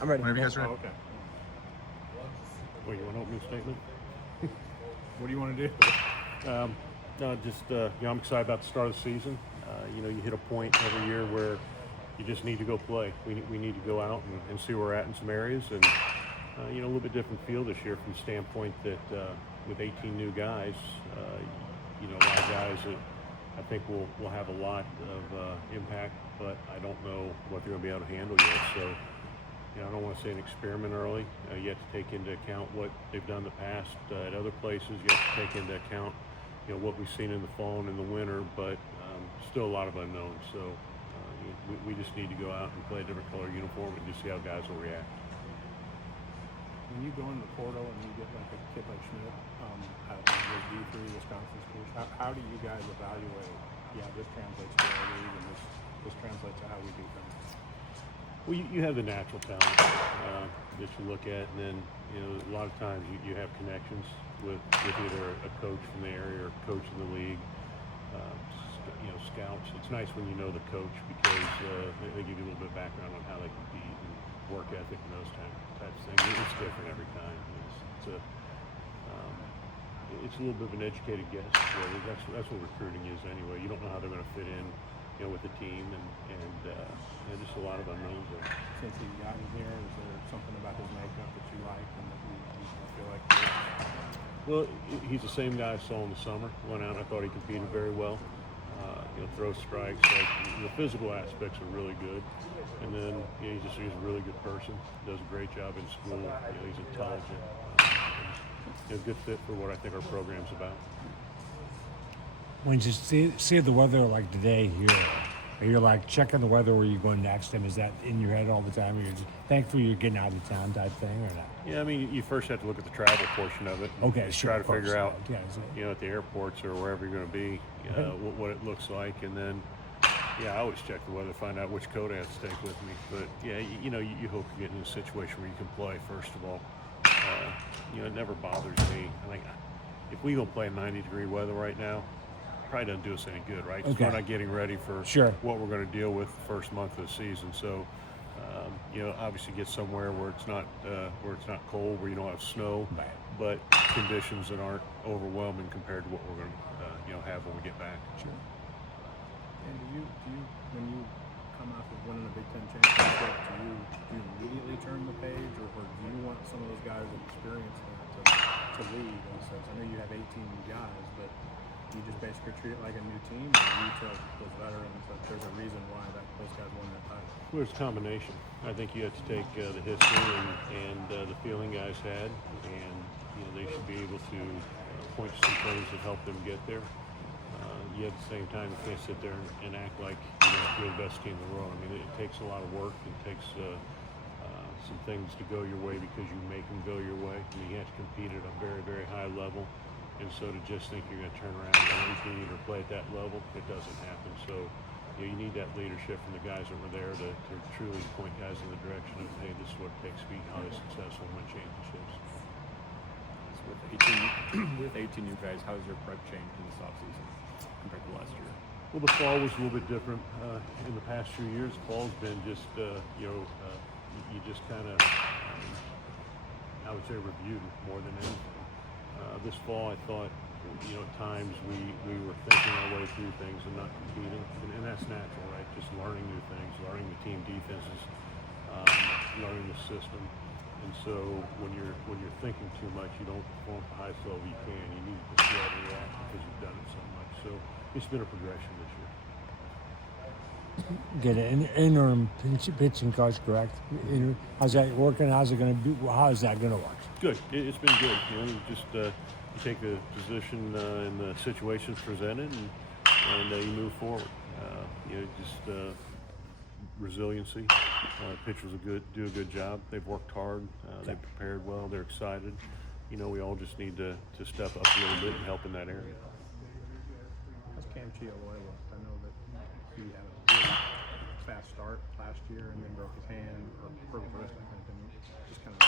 I'm ready. Whenever you guys are ready. Oh, okay. Wait, you want an opening statement? What do you want to do? No, just I'm excited about the start of the season. You hit a point every year where you just need to go play. We need to go out and see where we're at in some areas, and a little bit different feel this year from the standpoint that with 18 new guys, a lot of guys that I think will have a lot of impact, but I don't know what they're going to be able to handle yet. So. I don't want to say an experiment early. You have to take into account what they've done in the past at other places. You have to take into account, what we've seen in the fall and in the winter, but still a lot of unknowns. So we just need to go out and play a different color uniform and just see how guys will react. When you go into the portal and you get like a kid like Schmidt out of those D3 Wisconsin schools, how do you guys evaluate, this translates to our league and this translates to how we do things? Well, you have the natural talent that you look at, and then a lot of times you have connections with either a coach from the area or a coach in the league. Scouts. It's nice when you know the coach because they give you a little bit of background on how they compete and work ethic and those types of things. It's different every time. It's a little bit of an educated guess. That's what recruiting is anyway. You don't know how they're going to fit in. With the team and just a lot of unknowns there. Since he got in here, is there something about his makeup that you like and that you feel like? Well, he's the same guy I saw in the summer. Went out, I thought he competed very well. Throws strikes. The physical aspects are really good, and then he's a really good person. Does a great job in school. He's intelligent. Good fit for what I think our program's about. When you see the weather like today here, are you like checking the weather where you're going next? And is that in your head all the time? Or you're just thankful you're getting out of town type thing or not? Yeah, I mean, you first have to look at the travel portion of it. Okay, just sure. Try to figure out, Yeah, at the airports or wherever you're going to be, what it looks like. And then, I always check the weather, find out which coat I have to take with me. But, you hope you get in a situation where you can play, first of all. It never bothers me. I think if we go play in 90-degree weather right now, probably doesn't do us any good, right? Because we're not getting ready for what we're going to deal with the first month of the season. So, obviously get somewhere where it's not cold, where you don't have snow, but conditions that aren't overwhelming compared to what we're going to have when we get back. Sure. And do you when you come out of winning a Big Ten championship, do you immediately turn the page, or do you want some of those guys with experience to lead? In a sense, I know you have 18 guys, but you just basically treat it like a new team, or you tell those veterans that there's a reason why those guys won that title? Well, it's a combination. I think you have to take the history and the feeling guys had, and they should be able to point to some things that help them get there. Yet at the same time, you can't sit there and act like you're the best team in the world. I mean, it takes a lot of work. It takes some things to go your way because you make them go your way. I mean, you have to compete at a very, very high level. And so to just think you're going to turn around and compete or play at that level, it doesn't happen. So you need that leadership from the guys that were there to truly point guys in the direction of, hey, this is what it takes to be highly successful and win championships. With 18 new guys, how's your prep changed in this offseason compared to last year? Well, the fall was a little bit different. In the past few years, the fall's been just, you just kind of, I would say, reviewed more than anything. This fall, I thought, at times we were thinking our way through things and not competing, and that's natural, right? Just learning new things, learning the team defenses, learning the system. And so when you're thinking too much, you don't perform at the highest level you can. You need to be able to react because you've done it so much. So it's been a progression this year. Get an interim pitching coach, correct? How's that working? How's it going to be? How is that going to work? Good. It's been good. You just you take the position in the situations presented, and you move forward. Resiliency. Pitchers do a good job. They've worked hard. They've prepared well. They're excited. We all just need to step up a little bit and help in that area. How's Cam Chialola? I know that he had a really fast start last year and then broke his hand, or broke his wrist, I think, and just kind of.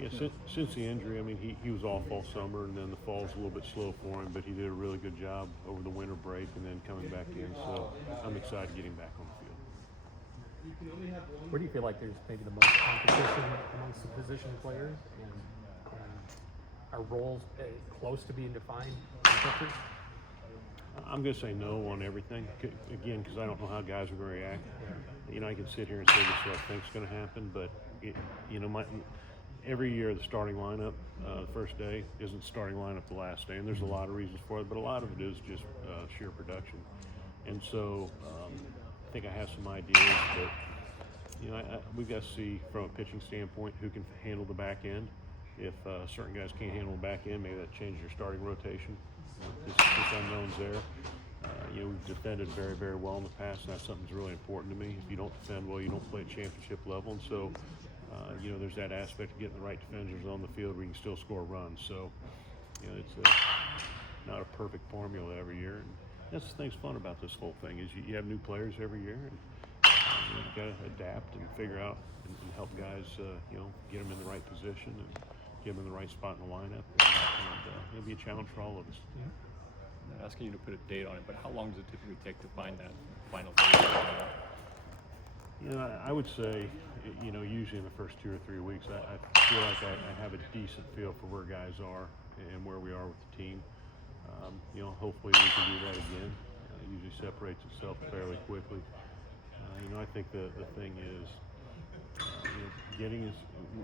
Yeah, since the injury, I mean, he was off all summer, and then the fall's a little bit slow for him, but he did a really good job over the winter break and then coming back in. So I'm excited to get him back on the field. Where do you feel like there's maybe the most competition amongst the position players, and are roles close to being defined in pitchers? I'm going to say no on everything, again, because I don't know how guys are going to react. You know, I can sit here and say this is what I think is going to happen, but, every year the starting lineup the first day isn't starting lineup the last day, and there's a lot of reasons for it, but a lot of it is just sheer production. And so I think I have some ideas, but, we've got to see from a pitching standpoint who can handle the back end. If certain guys can't handle the back end, maybe that changes your starting rotation. Just unknowns there. We've defended very, very well in the past, and that's something that's really important to me. If you don't defend well, you don't play at championship level. And so, there's that aspect of getting the right defenders on the field where you can still score runs. So, it's not a perfect formula every year. And that's the thing's fun about this whole thing is you have new players every year, and you've got to adapt and figure out and help guys, get them in the right position and get them in the right spot in the lineup. And it'll be a challenge for all of us. I'm not asking you to put a date on it, but how long does it typically take to find that final date? I would say, usually in the first 2 or 3 weeks, I feel like I have a decent feel for where guys are and where we are with the team. Hopefully we can do that again. It usually separates itself fairly quickly. I think the thing is,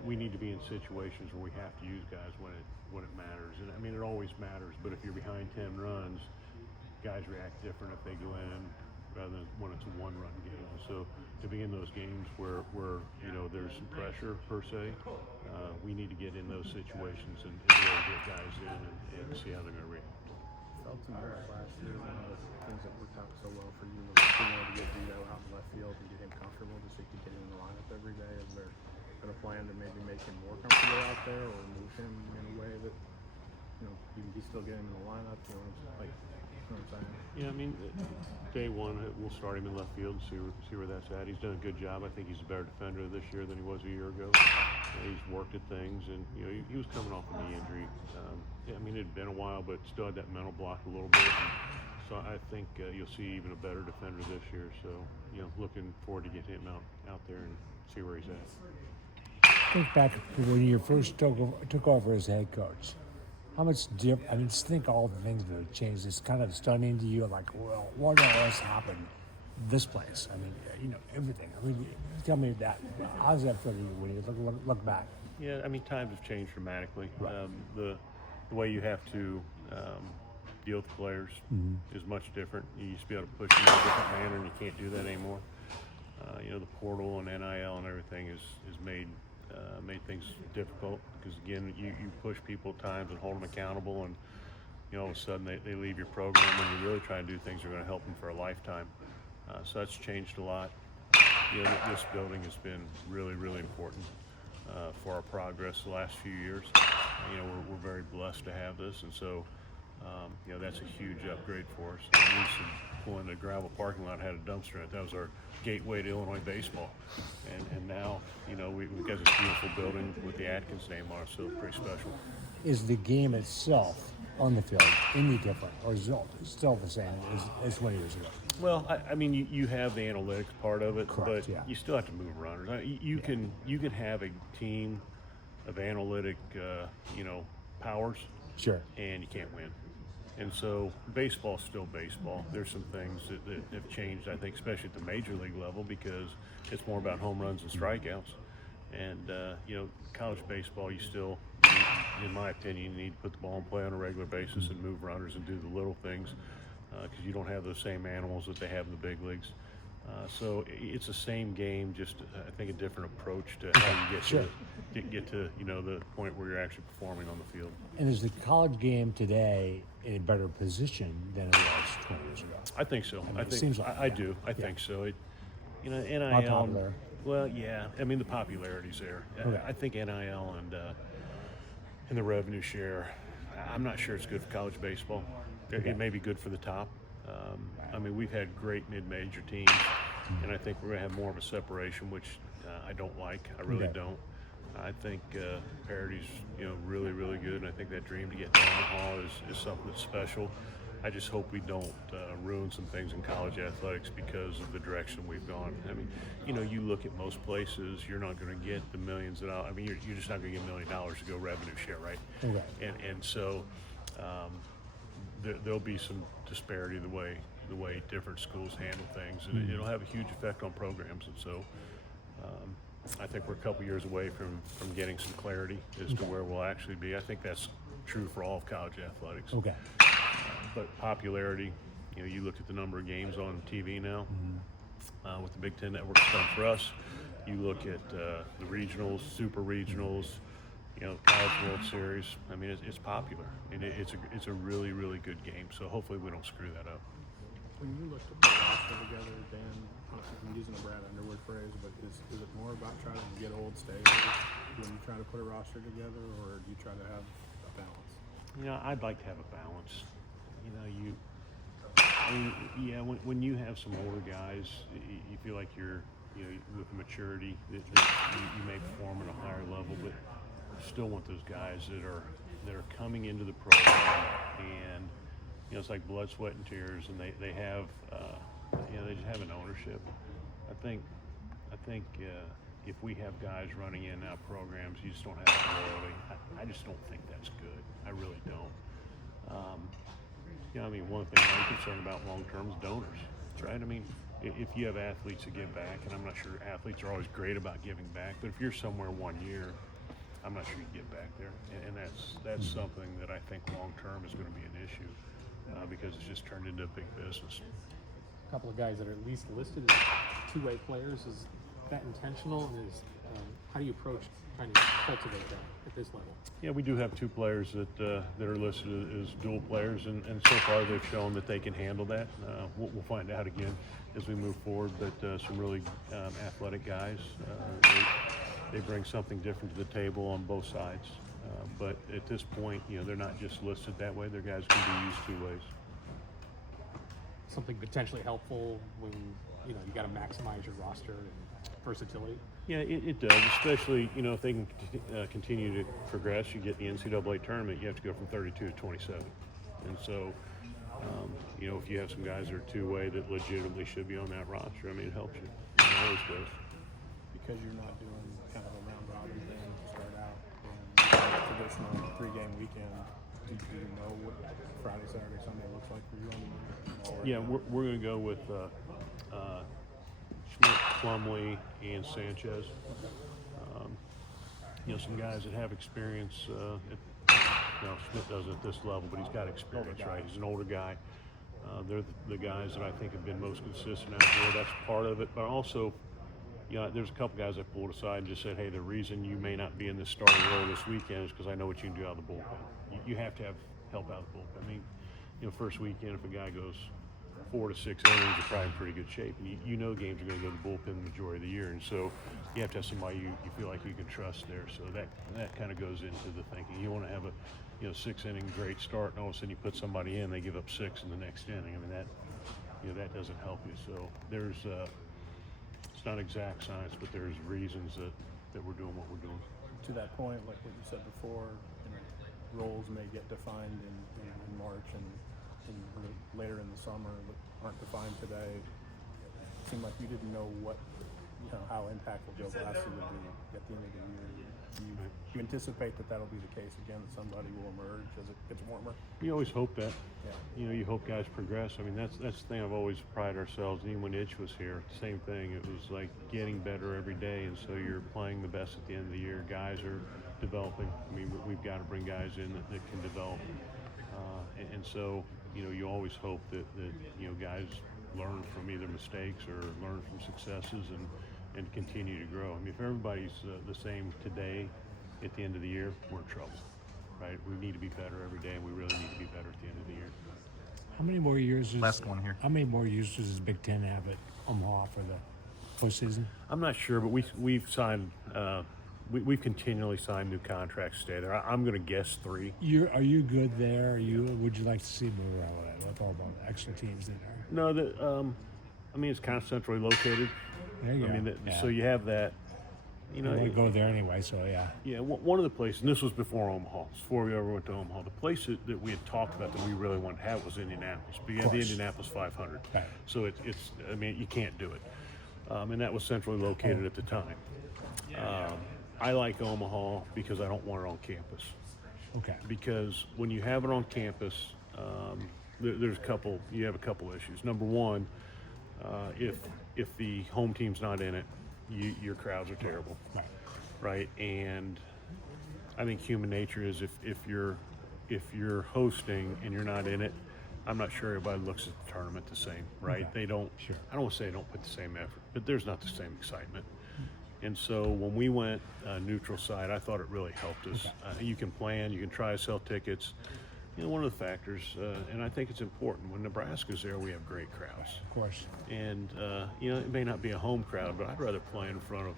we need to be in situations where we have to use guys when it matters. And I mean, it always matters, but if you're behind 10 runs, guys react different if they go in rather than when it's a one-run game. So to be in those games where there's some pressure per se, we need to get in those situations and really get guys in and see how they're going to react. Felt some good last year. One of the things that worked out so well for you was being able to get Vito out in left field and get him comfortable just so he could get in the lineup every day. Is there been a plan to maybe make him more comfortable out there or move him in a way that you can still get him in the lineup? You know what I'm saying? Yeah, I mean, day one we'll start him in left field and see where that's at. He's done a good job. I think he's a better defender this year than he was a year ago. He's worked at things, and he was coming off a knee injury. It had been a while, but still had that mental block a little bit. And so I think you'll see even a better defender this year. So looking forward to get him out there and see where he's at. Think back to when you first took over as head coach. How much different? Just think all the things that have changed. It's kind of stunning to you. Like, well, what else happened? This place. Everything. Tell me that. How does that feel to you when you look back? Yeah, times have changed dramatically. Right. The way you have to deal with players is much different. You used to be able to push them in a different manner, and you can't do that anymore. The portal and NIL and everything has made things difficult because, again, you push people at times and hold them accountable, and all of a sudden they leave your program and you really try and do things that are going to help them for a lifetime. So that's changed a lot. This building has been really, really important for our progress the last few years. We're very blessed to have this, and so that's a huge upgrade for us. We used to pull in a gravel parking lot, had a dumpster in it. That was our gateway to Illinois baseball, and now we've got this beautiful building with the Atkins name on it, so it's pretty special. Is the game itself on the field any different, or is it still the same as 20 years ago? Well, you have the analytics part of it, Correct, but yeah. you still have to move runners. You can have a team of analytic powers, Sure. and you can't win. And so baseball's still baseball. There's some things that have changed, I think, especially at the major league level, because it's more about home runs and strikeouts. And college baseball, you still, in my opinion, you need to put the ball in play on a regular basis and move runners and do the little things, because you don't have those same animals that they have in the big leagues. So it's the same game, just I think a different approach to how you get to the point where you're actually performing on the field. And is the college game today in a better position than it was 20 years ago? I think so. it seems like I that. do. I think so. NIL. More popular. Well, yeah. The popularity's there. Okay. I think NIL and the revenue share. I'm not sure it's good for college baseball. Okay. It may be good for the top. We've had great mid-major teams, and I think we're going to have more of a separation, which I don't like. I really Okay. don't. I think parity's really, really good, and I think that dream to get to Omaha is something that's special. I just hope we don't ruin some things in college athletics because of the direction we've gone. I mean, you look at most places, you're not going to get the millions that I mean, you're just not going to get $1 million to go revenue share, right? Okay. And so there'll be some disparity the way different schools handle things, and it'll have a huge effect on programs. And so I think we're a couple years away from getting some clarity as to where we'll actually be. I think that's true for all of college athletics. Okay. But popularity, you look at the number of games on TV now with the Big Ten Network done for us. You look at the regionals, super regionals, College World Series. I mean, it's popular, and it's a really, really good game. So hopefully we don't screw that up. When you look to put a roster together, Dan, I'm using a Brad Underwood phrase, but is it more about trying to get old, stay old when you try to put a roster together, or do you try to have a balance? I'd like to have a balance. When you have some older guys, you feel like you're, with maturity, that you may perform at a higher level, but you still want those guys that are coming into the program, and it's like blood, sweat, and tears, and they have, they just have an ownership. I think if we have guys running in and out programs, you just don't have that loyalty. I just don't think that's good. I really don't. One thing I'm concerned about long term is donors, right? I mean, if you have athletes that give back, and I'm not sure athletes are always great about giving back, but if you're somewhere 1 year, I'm not sure you get back there, and that's something that I think long term is going to be an issue because it's just turned into a big business. A couple of guys that are at least listed as two-way players. Is that intentional? And how do you approach trying to cultivate that at this level? Yeah, we do have two players that are listed as dual players, and so far they've shown that they can handle that. We'll find out again as we move forward, but some really athletic guys. They bring something different to the table on both sides. But at this point, they're not just listed that way. They're guys who can be used two ways. Something potentially helpful when you got to maximize your roster and versatility. Yeah, it does, especially, if they can continue to progress. You get the NCAA tournament, you have to go from 32 to 27. And so, if you have some guys that are two-way that legitimately should be on that roster, it helps you. It always does. Because you're not doing kind of a round-robin thing to start out and traditional three-game weekend, do you know what Friday, Saturday, Sunday looks like for you on the Yeah, we're going to go with Schmidt, Plumlee, and Sanchez. Some guys that have experience. Schmidt doesn't at this level, but he's got experience, right? He's an older guy. They're the guys that I think have been most consistent out there. That's part of it. But also, there's a couple guys I pulled aside and just said, hey, the reason you may not be in this starting role this weekend is because I know what you can do out of the bullpen. You have to have help out of the bullpen. First weekend, if a guy goes 4 to 6 innings, you're probably in pretty good shape. And you know games are going to go to the bullpen the majority of the year. And so you have to have somebody you feel like you can trust there. So that kind of goes into the thinking. You want to have a 6-inning great start, and all of a sudden you put somebody in, they give up 6 in the next inning. That doesn't help you. So there's it's not exact science, but there's reasons that we're doing what we're doing. To that point, like what you said before, roles may get defined in March and later in the summer that aren't defined today. It seemed like you didn't know how impactful Joe Glassie would be at the end of the year. Do you anticipate that that'll be the case again, that somebody will emerge as it gets warmer? You always hope that. Yeah. You hope guys progress. That's the thing I've always prided ourselves. Even when Itch was here, same thing. It was like getting better every day, and so you're playing the best at the end of the year. Guys are developing. We've got to bring guys in that can develop, and so you always hope that guys learn from either mistakes or learn from successes and continue to grow. If everybody's the same today at the end of the year, we're in trouble, right? We need to be better every day, and we really need to be better at the end of the year. How many more years? Last one here. How many more years does Big Ten have at Omaha for the postseason? I'm not sure, but we've signed. We've continually signed new contracts to stay there. I'm going to guess 3. Are you good there? Would you like to see more with all the extra teams in there? No, it's kind of centrally located. There you go. So you have that. you know, I want to go there anyway, so yeah. yeah, one of the places, and this was before Omaha, before we ever went to Omaha, the place that we had talked about that we really wanted to have was Indianapolis. But you had the course. Indianapolis 500. Right. So it's I mean, you can't do it. And that was centrally located at the time. I like Omaha because I don't want it on campus. Okay. Because when you have it on campus, there's you have a couple issues. Number one, if the home team's not in it, your crowds are terrible, right? And I think human nature is if you're hosting and you're not in it, I'm not sure everybody looks at the tournament the same, right? Okay. They don't. Sure. I don't want to say they don't put the same effort, but there's not the same excitement. And so when we went neutral site, I thought it really helped us. You can plan, you can try to sell tickets. You know, one of the factors, and I think it's important, when Nebraska's there, we have great crowds. Of course. And, you know, it may not be a home crowd, but I'd rather play in front of,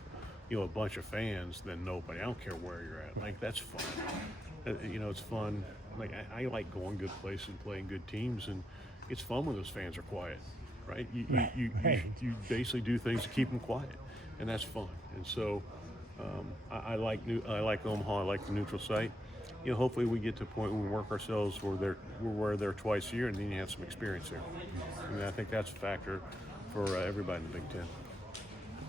you know, a bunch of fans than nobody. I don't care where you're at. Like, that's fun. You know, it's fun. Like, I like going good places and playing good teams, and it's fun when those fans are quiet, right? You basically do things to keep them quiet, and that's fun. And so I like Omaha. I like the neutral site. You know, hopefully we get to a point where we work ourselves where we're there twice a year, and then you have some experience there. I mean, I think that's a factor for everybody in the Big Ten.